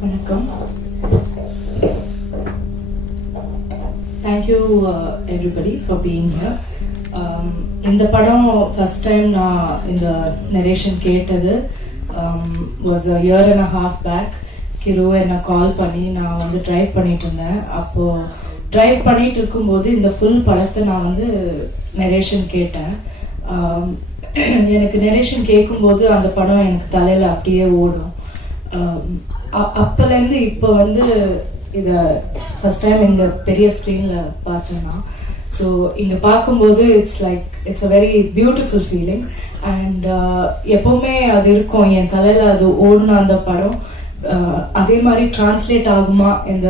வணக்கம். Thank you everybody for being இந்த படம் ஃபஸ்ட் டைம் நான் இந்த நரேஷன் கேட்டது was a year and a half back Kiru என்னை கால் பண்ணி நான் வந்து ட்ரைவ் பண்ணிட்டு இருந்தேன். அப்போது ட்ரைவ் பண்ணிட்டு இருக்கும்போது இந்த ஃபுல் படத்தை நான் வந்து நரேஷன் கேட்டேன். Um, எனக்கு நரேஷன் கேட்கும்போது அந்த படம் எனக்கு தலையில் அப்படியே ஓடும். அப்போலேருந்து இப்போ வந்து இதை ஃபர்ஸ்ட் டைம் இந்த பெரிய ஸ்க்ரீனில் பார்த்தேன்னா ஸோ இங்கே பார்க்கும்போது it's like it's a very beautiful feeling and எப்போவுமே அது இருக்கும் என் தலையில் அது ஓடின அந்த படம். அதே மாதிரி டிரான்ஸ்லேட் ஆகுமா இந்த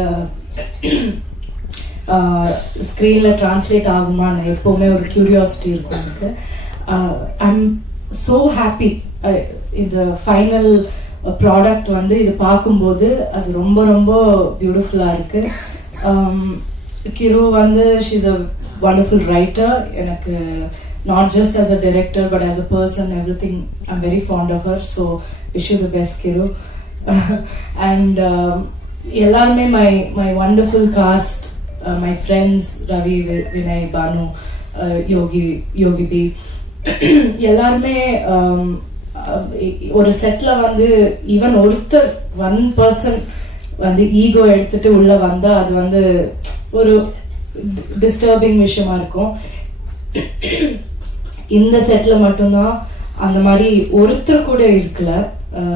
ஸ்க்ரீனில் டிரான்ஸ்லேட் ஆகுமான்னு எப்போவுமே ஒரு கியூரியாசிட்டி இருக்கும் எனக்கு. ஐ எம் ஸோ ஹாப்பி இந்த ஃபைனல் ப்ராடக்ட் வந்து இது பார்க்கும்போது அது ரொம்ப ரொம்ப பியூட்டிஃபுல்லாக இருக்கு. கிரு வந்து ஷீஸ் அ வண்டர்ஃபுல் ரைட்டர் எனக்கு not just as a director but as a person everything I'm very fond of her so wish you the best Kiru and எல்லாருமே my my wonderful cast my friends Ravi Vinay Bhanu Yogi Yogi B எல்லாருமே ஒரு செட்ல வந்து even ஒருத்தர் one person வந்து ego எடுத்துட்டு உள்ள வந்தா அது வந்து ஒரு டிஸ்டர்பிங் விஷயமா இருக்கும். இந்த செட்ல மட்டும்தான் அந்த மாதிரி ஒருத்தர் கூட இருக்கல.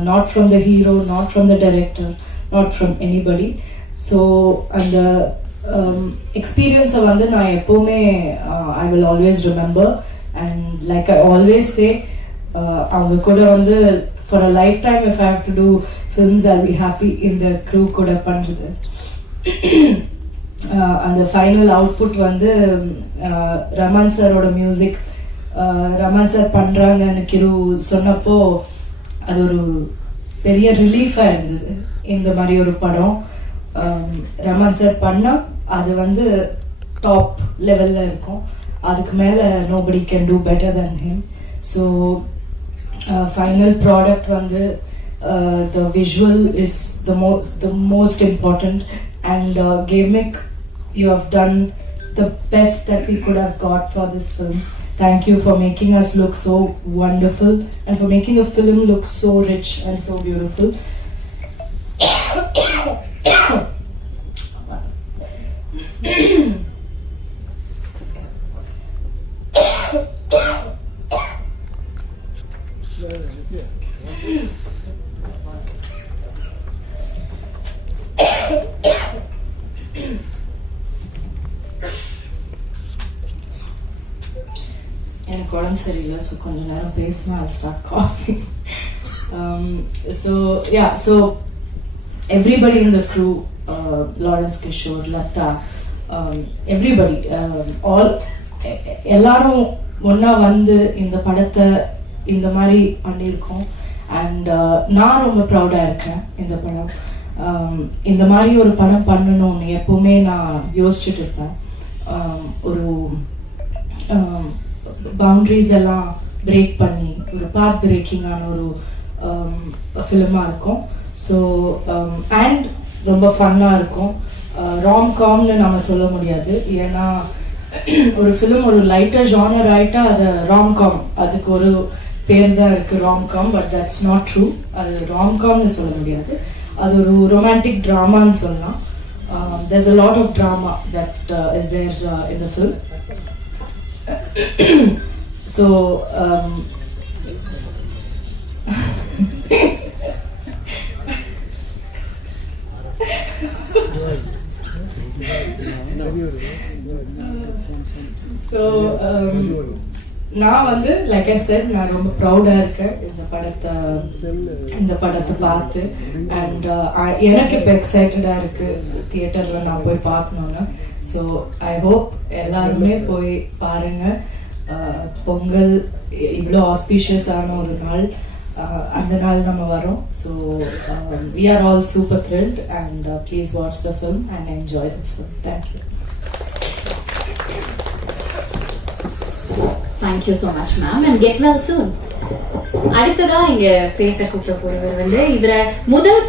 Not from the hero not from the director not from anybody so um um, எக்ஸ்பீரியன்ஸை வந்து நான் எப்போவுமே I will always remember and like I always say அவங்க கூட வந்து for a lifetime if have to do films or be happy இந்த crew கூட பண்ணுறது அந்த ஃபைனல் அவுட்புட் வந்து ரமான் சாரோட மியூசிக் ரமான் சார் பண்ணுறாங்கன்னு கிரு சொன்னப்போ அது ஒரு பெரிய ரிலீஃபாக இருந்தது. இந்த மாதிரி ஒரு படம். ரமான் சார் பண்ணால் அது வந்து டாப் லெவலில் இருக்கும். அதுக்கு மேலே nobody can do better than him so final product வந்து the visual is the most the most important and கேமிக் you have done the best that we could have got for this film. Thank you for making us look so wonderful and for making a film look so rich and so beautiful. உடம்பு சரியில்லை so கொஞ்ச நேரம் பேசினா I start coffee so yeah so everybody in the crew Lawrence Kishore Latha everybody all எல்லாரும் ஒன்றா வந்து இந்த படத்தை இந்த மாதிரி பண்ணியிருக்கோம். அண்ட் uh, நான் ரொம்ப ப்ரௌடாக இருக்கேன் இந்த படம். Um, இந்த மாதிரி ஒரு படம் பண்ணணும்னு எப்பவுமே நான் யோசிச்சுட்டு இருப்பேன். Um, ஒரு um, பவுண்ட்ரிஸ் எல்லாம் பிரேக் பண்ணி ஒரு பாத் பிரேக்கிங்கான ஒரு um, ஃபிலிமாக இருக்கும். ஸோ அண்ட் um, ரொம்ப ஃபன்னாக இருக்கும். Uh, ராம் காம்னு நம்ம சொல்ல முடியாது. ஏன்னா ஒரு ஃபிலிம் ஒரு லைட்டாக ஜானர் ஆகிட்டா அது ராம் காம் அதுக்கு ஒரு பேர் தான் இருக்குது rom com but that's not true அது ராம் காம்னு சொல்ல முடியாது. அது ஒரு ரொமான்டிக் ட்ராமான்னு சொல்லலாம். Um, there's a lot of drama that uh, is there uh, in the film. so um, so um, நான் வந்து லைக் ஐ செட் நான் ரொம்ப ப்ரௌடாக இருக்கேன். இந்த படத்தை இந்த படத்தை பார்த்து. அண்ட் uh, எனக்கு இப்போ எக்ஸைட்டடாக இருக்குது தியேட்டரில் நான் போய் பார்க்கணுன்னு ஸோ ஐ ஹோப் எல்லாருமே போய் பாருங்கள் பொங்கல் இவ்வளோ ஆஸ்பீஷியஸான ஒரு நாள் அந்த நாள் நம்ம வரோம். So we are all super thrilled and please watch the film and enjoy the film thank you thank you so much ma'am and get well soon அடுத்ததா இங்க பேச கூப்பிட போறவர் வந்து இவரை முதல்